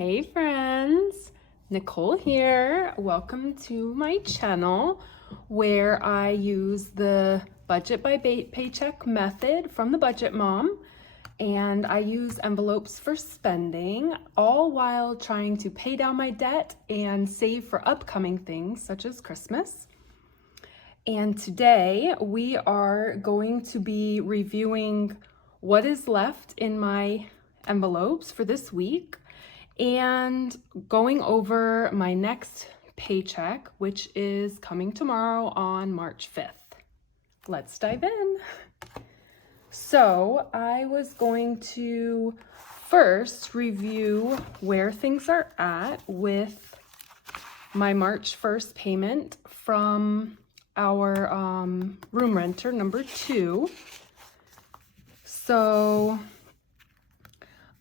Hey friends, Nicole here. Welcome to my channel where I use the budget by paycheck method from the Budget Mom, and I use envelopes for spending, all while trying to pay down my debt and save for upcoming things such as Christmas. And today we are going to be reviewing what is left in my envelopes for this week and going over my next paycheck, which is coming tomorrow on March 5th. Let's dive in. So I was going to first review where things are at with my March 1st payment from our room renter number 2. So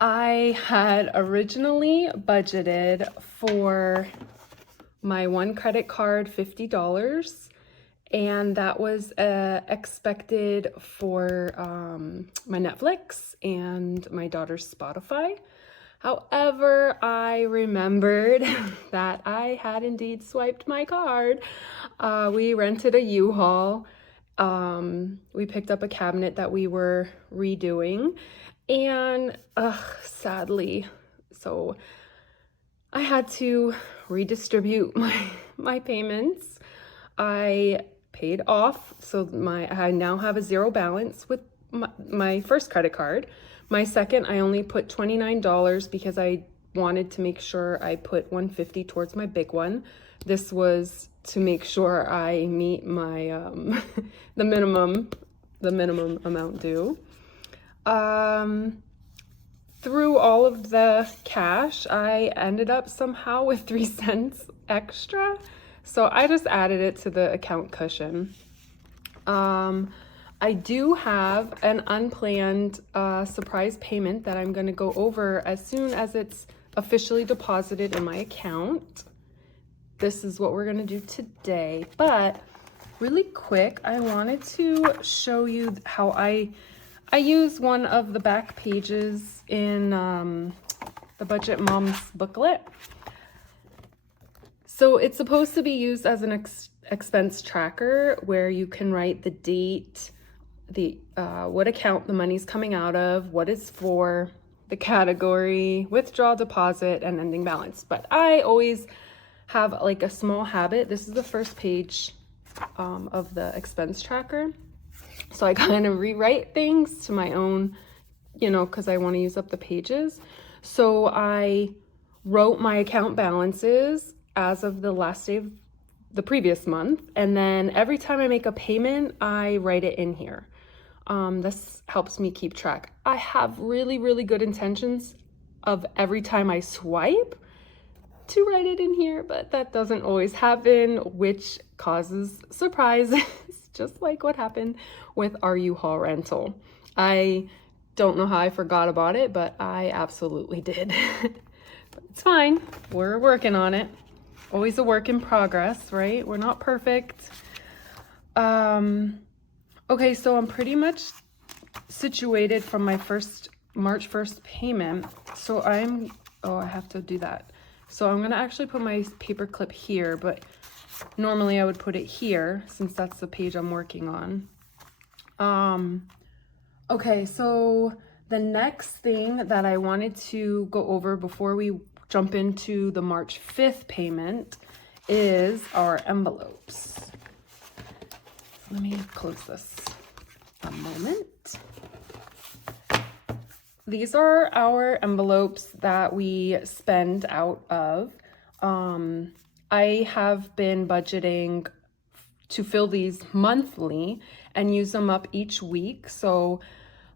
I had originally budgeted for my one credit card $50, and that was expected for my Netflix and my daughter's Spotify. However, I remembered that I had indeed swiped my card. We rented a U-Haul. We picked up a cabinet that we were redoing, and sadly, so I had to redistribute my payments. I paid off, so I now have a zero balance with my first credit card. My second, I only put $29 because I wanted to make sure I put $150 towards my big one. This was to make sure I meet my the minimum amount due. Through all of the cash, I ended up somehow with 3 cents extra. So I just added it to the account cushion. I do have an unplanned surprise payment that I'm going to go over as soon as it's officially deposited in my account. This is what we're going to do today. But really quick, I wanted to show you how I use one of the back pages in the Budget Mom's booklet. So it's supposed to be used as an expense tracker where you can write the date, the what account the money's coming out of, what it's for, the category, withdrawal, deposit, and ending balance. But I always have like a small habit. This is the first page of the expense tracker. So I kind of rewrite things to my own, because I want to use up the pages. So I wrote my account balances as of the last day of the previous month. And then every time I make a payment, I write it in here. This helps me keep track. I have really, really good intentions of every time I swipe to write it in here, but that doesn't always happen, which causes surprises, just like what happened with our U-Haul rental. I don't know how I forgot about it, but I absolutely did. But it's fine. We're working on it. Always a work in progress, right? We're not perfect. Okay, so I'm pretty much situated from my March 1st payment. So I have to do that. So I'm gonna actually put my paper clip here, but normally I would put it here since that's the page I'm working on. Okay, so the next thing that I wanted to go over before we jump into the March 5th payment is our envelopes. Let me close this a moment. These are our envelopes that we spend out of. I have been budgeting to fill these monthly and use them up each week. So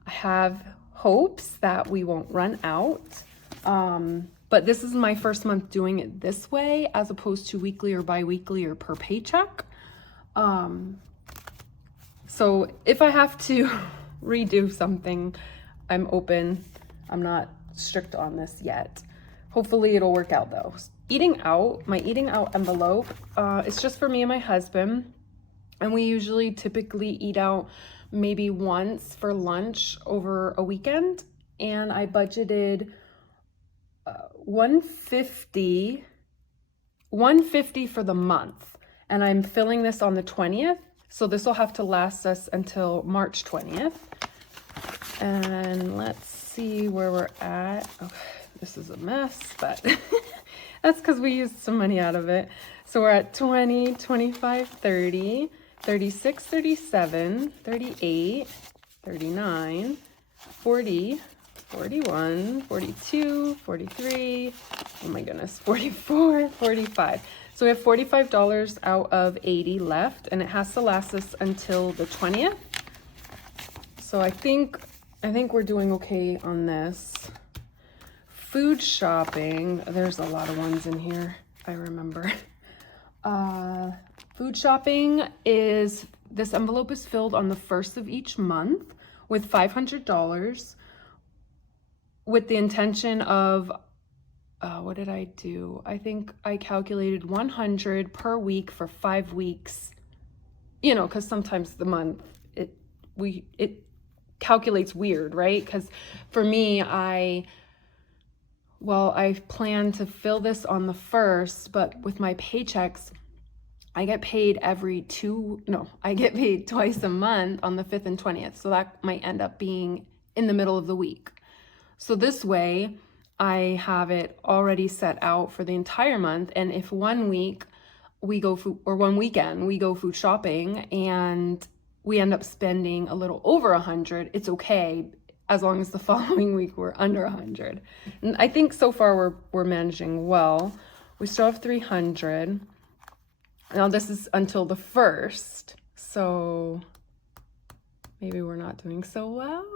I have hopes that we won't run out. But this is my first month doing it this way as opposed to weekly or bi-weekly or per paycheck. So if I have to redo something, I'm open. I'm not strict on this yet. Hopefully it'll work out though. My eating out envelope, it's just for me and my husband. And we usually typically eat out maybe once for lunch over a weekend. And I budgeted $150 for the month. And I'm filling this on the 20th. So this will have to last us until March 20th. And let's see where we're at. Okay, this is a mess, but that's because we used some money out of it. So we're at 20, 25, 30, 36, 37, 38, 39, 40, 41, 42, 43, oh my goodness, 44, 45. So we have $45 out of 80 left, and it has to last us until the 20th. So I think we're doing okay on this. Food shopping, there's a lot of ones in here, I remember. Food shopping is, this envelope is filled on the 1st of each month with $500 with the intention of, what did I do? I think I calculated 100 per week for 5 weeks, you know, because sometimes the month, it calculates weird, right? Because for me, I plan to fill this on the 1st, but with my paychecks, I get paid I get paid twice a month on the 5th and 20th. So that might end up being in the middle of the week. So this way I have it already set out for the entire month. And if one weekend we go food shopping and we end up spending a little over 100, it's okay, as long as the following week we're under 100. And I think so far we're managing well. We still have 300. Now this is until the 1st, so maybe we're not doing so well.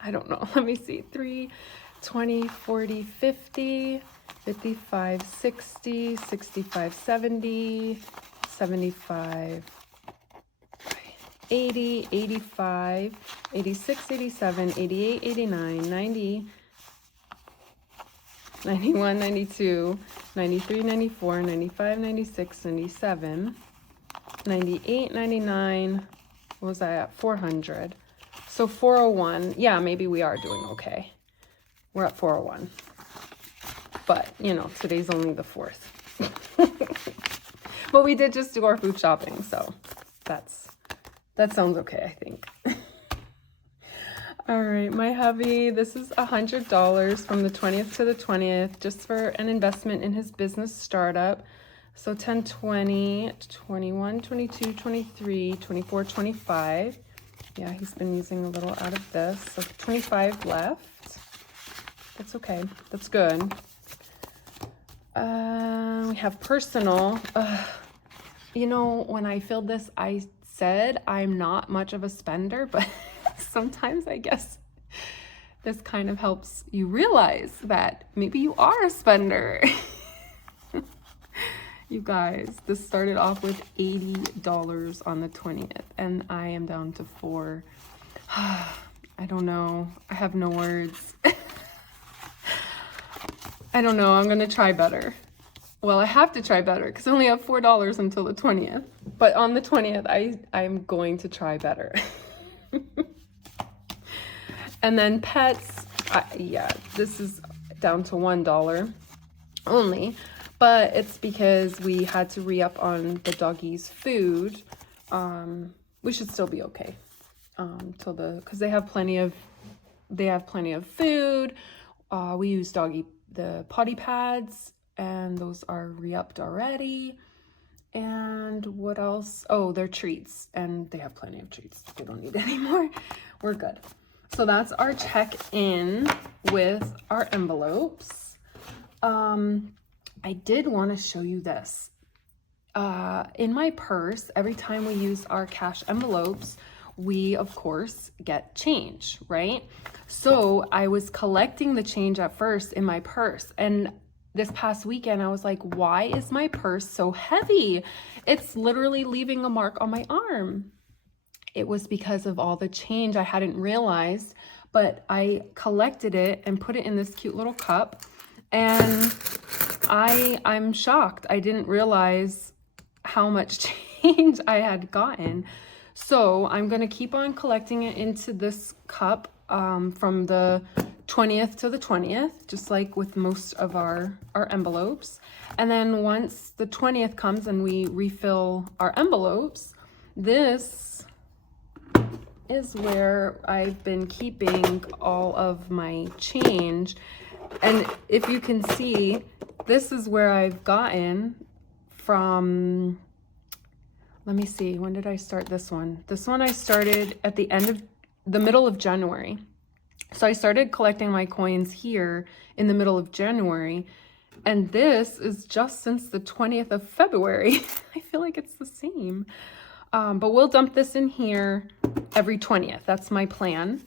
I don't know. Let me see. 3, 20, 40, 50, 55, 60, 65, 70, 75, 80, 85, 86, 87, 88, 89, 90, 91, 92, 93, 94, 95, 96, 97, 98, 99, what was I at? 400. So 401, yeah, maybe we are doing okay. We're at 401. But, you know, today's only the 4th. But we did just do our food shopping, so that sounds okay, I think. All right, my hubby, this is $100 from the 20th to the 20th, just for an investment in his business startup. So 10, 20, 21, 22, 23, 24, 25. Yeah, he's been using a little out of this. So 25 left. That's okay. That's good. We have personal. You know, when I filled this, I said I'm not much of a spender, but sometimes I guess this kind of helps you realize that maybe you are a spender. You guys, this started off with $80 on the 20th, and I am down to 4. I don't know. I have no words. I don't know. I'm going to try better. Well, I have to try better because I only have $4 until the 20th. But on the 20th, I'm going to try better. And then pets, yeah, this is down to $1 only. But it's because we had to re-up on the doggies' food. We should still be okay because they have plenty of food. We use the potty pads, and those are re-upped already. And what else? Oh, they're treats, and they have plenty of treats. They don't need any more. We're good. So that's our check-in with our envelopes. I did want to show you this. In my purse, every time we use our cash envelopes, we of course get change, right? So I was collecting the change at first in my purse, and this past weekend I was like, why is my purse so heavy? It's literally leaving a mark on my arm. It was because of all the change I hadn't realized, but I collected it and put it in this cute little cup, and I'm shocked. I didn't realize how much change I had gotten. So I'm gonna keep on collecting it into this cup from the 20th to the 20th, just like with most of our envelopes. And then once the 20th comes and we refill our envelopes, this is where I've been keeping all of my change. And if you can see, this is where I've gotten from, let me see, when did I start this one? This one I started at the middle of January. So I started collecting my coins here in the middle of January, and this is just since the 20th of February. I feel like it's the same. But we'll dump this in here every 20th. That's my plan.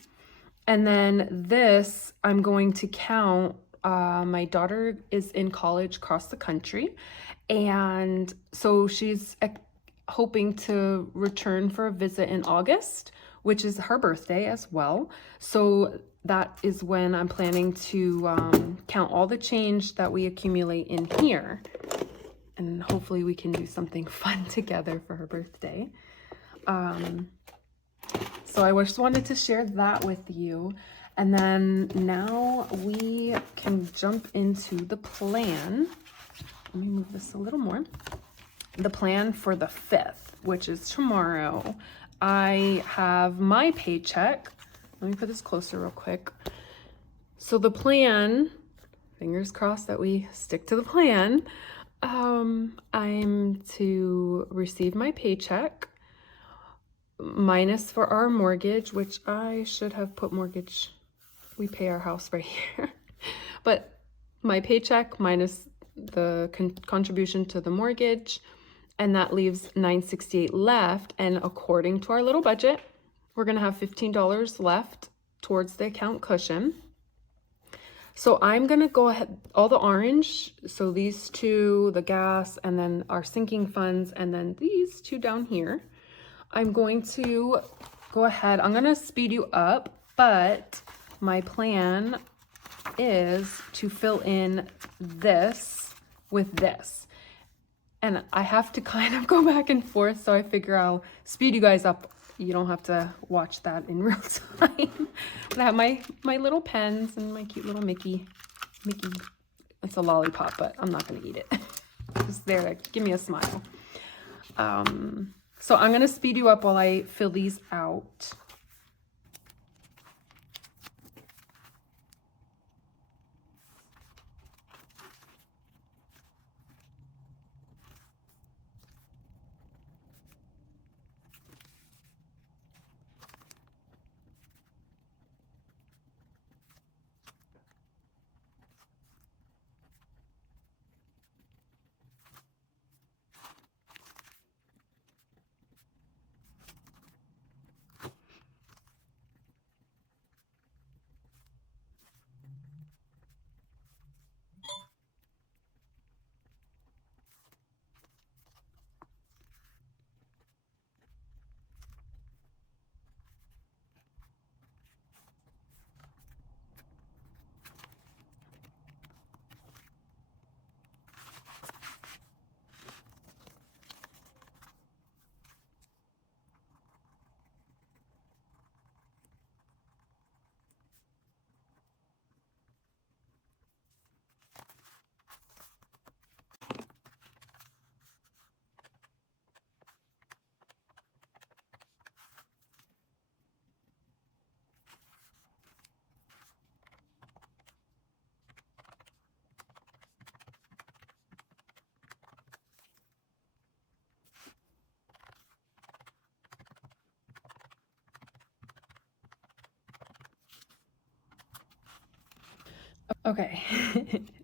And then this, I'm going to count. My daughter is in college across the country, and so she's hoping to return for a visit in August, which is her birthday as well. So that is when I'm planning to count all the change that we accumulate in here. And hopefully we can do something fun together for her birthday. So I just wanted to share that with you. And then now we can jump into the plan. Let me move this a little more. The plan for the 5th, which is tomorrow. I have my paycheck. Let me put this closer real quick. So the plan, fingers crossed that we stick to the plan. I'm to receive my paycheck minus for our mortgage, which I should have put mortgage. We pay our house right here. But my paycheck minus the contribution to the mortgage, and that leaves $968 left. And according to our little budget, we're gonna have $15 left towards the account cushion. So I'm gonna go ahead, all the orange, so these two, the gas, and then our sinking funds, and then these two down here. I'm going to go ahead, I'm gonna speed you up, but my plan is to fill in this with this. And I have to kind of go back and forth, so I figure I'll speed you guys up. You don't have to watch that in real time. But I have my little pens and my cute little Mickey. It's a lollipop, but I'm not gonna eat it. Just there to give me a smile. So I'm gonna speed you up while I fill these out. Okay,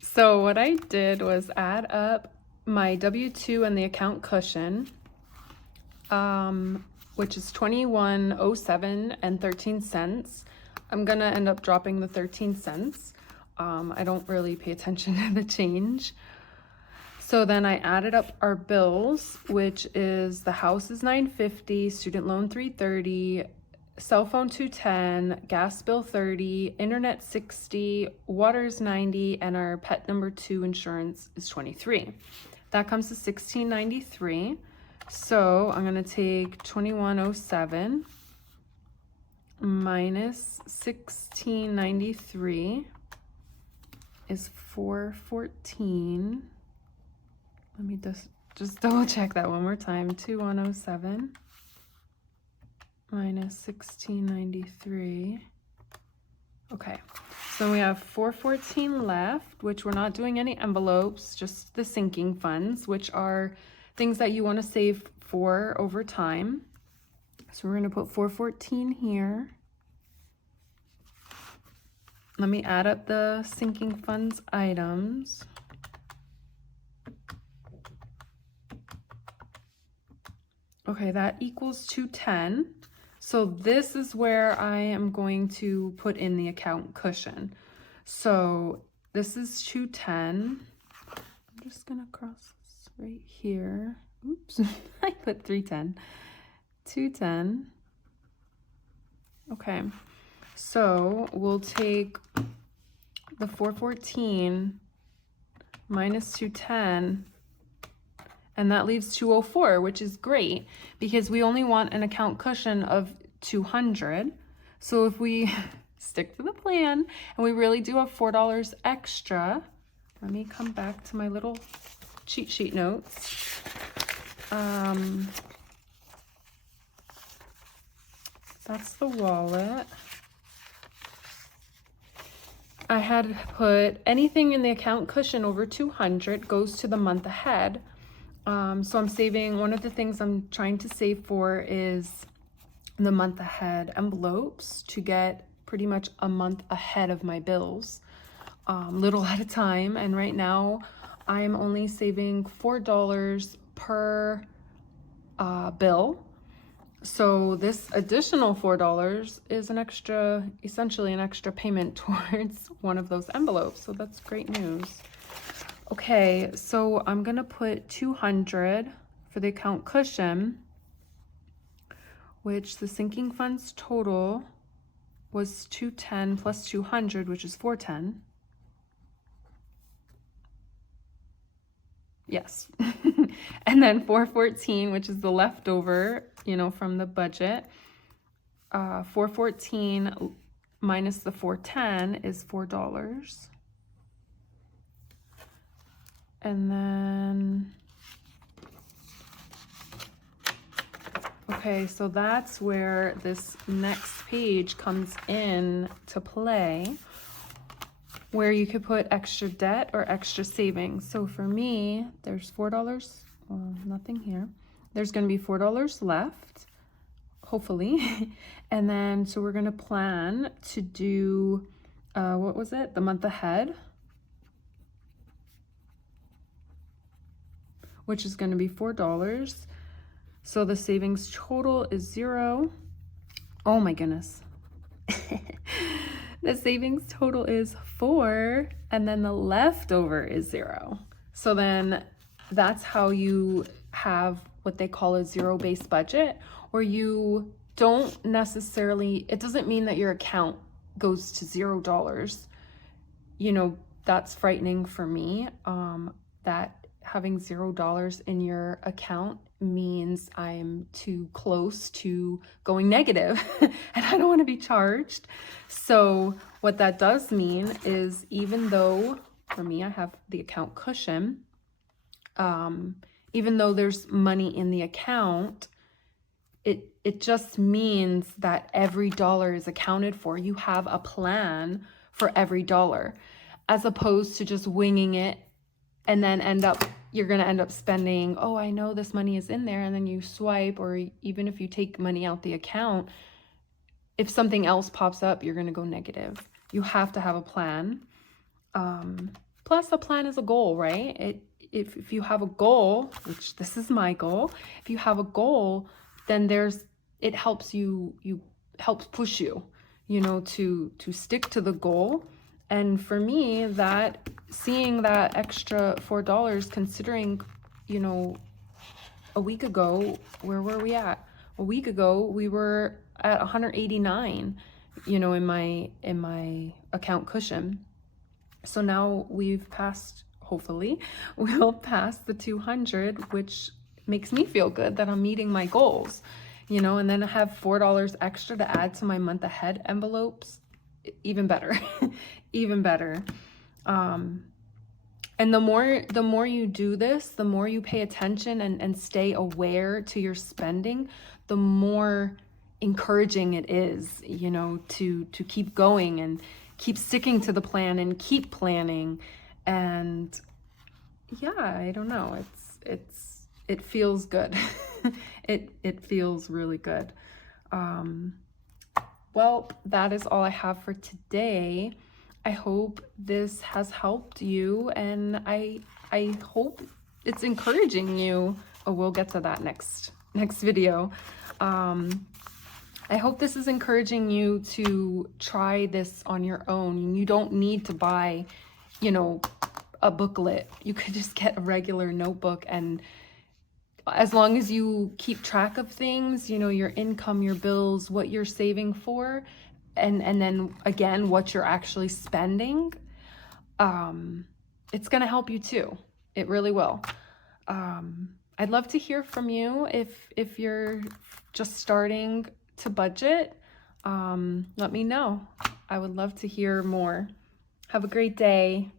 so what I did was add up my W-2 and the account cushion, which is $21.07 and 13 cents. I'm gonna end up dropping the 13 cents. I don't really pay attention to the change. So then I added up our bills, which is the house is $950, student loan $330, cell phone $210, gas bill $30, internet $60, water's $90, and our pet number 2 insurance is $23. That comes to $16.93. So I'm gonna take $21.07 minus 1693 is 414. Let me just double check that one more time. 2107 minus 1693. Okay, so we have 414 left, which we're not doing any envelopes, just the sinking funds, which are things that you want to save for over time. So we're going to put 414 here. Let me add up the sinking funds items. Okay, that equals 210. So this is where I am going to put in the account cushion. So this is 210. I'm just gonna cross this right here. Oops, I put 310. 210. Okay, so we'll take the 414 minus 210, and that leaves 204, which is great because we only want an account cushion of 200. So if we stick to the plan and we really do have $4 extra, let me come back to my little cheat sheet notes. That's the wallet. I had put anything in the account cushion over 200 goes to the month ahead. So I'm saving, one of the things I'm trying to save for is the month ahead envelopes to get pretty much a month ahead of my bills, little at a time. And right now I'm only saving $4 per bill. So this additional $4 is an extra, essentially an extra payment towards one of those envelopes. So that's great news. Okay, so I'm gonna put 200 for the account cushion, which the sinking funds total was 210 plus 200, which is 410. Yes. And then 414, which is the leftover, you know, from the budget. 414 minus the 410 is $4. And then, okay, so that's where this next page comes in to play, where you could put extra debt or extra savings. So for me, there's $4, well, nothing here. There's gonna be $4 left, hopefully. And then, so we're gonna plan to do, what was it? The month ahead, which is gonna be $4. So the savings total is 0. Oh my goodness. The savings total is 4, and then the leftover is 0. So then that's how you have what they call a zero-based budget, where you don't necessarily, it doesn't mean that your account goes to $0. You know, that's frightening for me, that having $0 in your account means I'm too close to going negative and I don't want to be charged. So what that does mean is, even though for me I have the account cushion, even though there's money in the account, it just means that every dollar is accounted for. You have a plan for every dollar, as opposed to just winging it and then you're going to end up spending, oh, I know this money is in there, and then you swipe, or even if you take money out the account, if something else pops up, you're going to go negative. You have to have a plan. Plus, a plan is a goal, right? If you have a goal, which this is my goal, if you have a goal, then it helps helps push you, you know, to stick to the goal. And for me, that seeing that extra $4, considering, you know, a week ago, where were we at? A week ago, we were at 189, you know, in my account cushion. So now we've passed, hopefully, we'll pass the 200, which makes me feel good that I'm meeting my goals. you know, and then I have $4 extra to add to my month ahead envelopes. Even better. Even better. And the more you do this, the more you pay attention and stay aware to your spending, the more encouraging it is, you know, to keep going and keep sticking to the plan and keep planning. And yeah, I don't know, it feels good. It feels really good. Well, that is all I have for today. I hope this has helped you, and I hope it's encouraging you. Oh, we'll get to that next video. I hope this is encouraging you to try this on your own. You don't need to buy, you know, a booklet. You could just get a regular notebook, and as long as you keep track of things, you know, your income, your bills, what you're saving for, and then again, what you're actually spending, it's gonna help you too. It really will. I'd love to hear from you if you're just starting to budget. Let me know. I would love to hear more. Have a great day.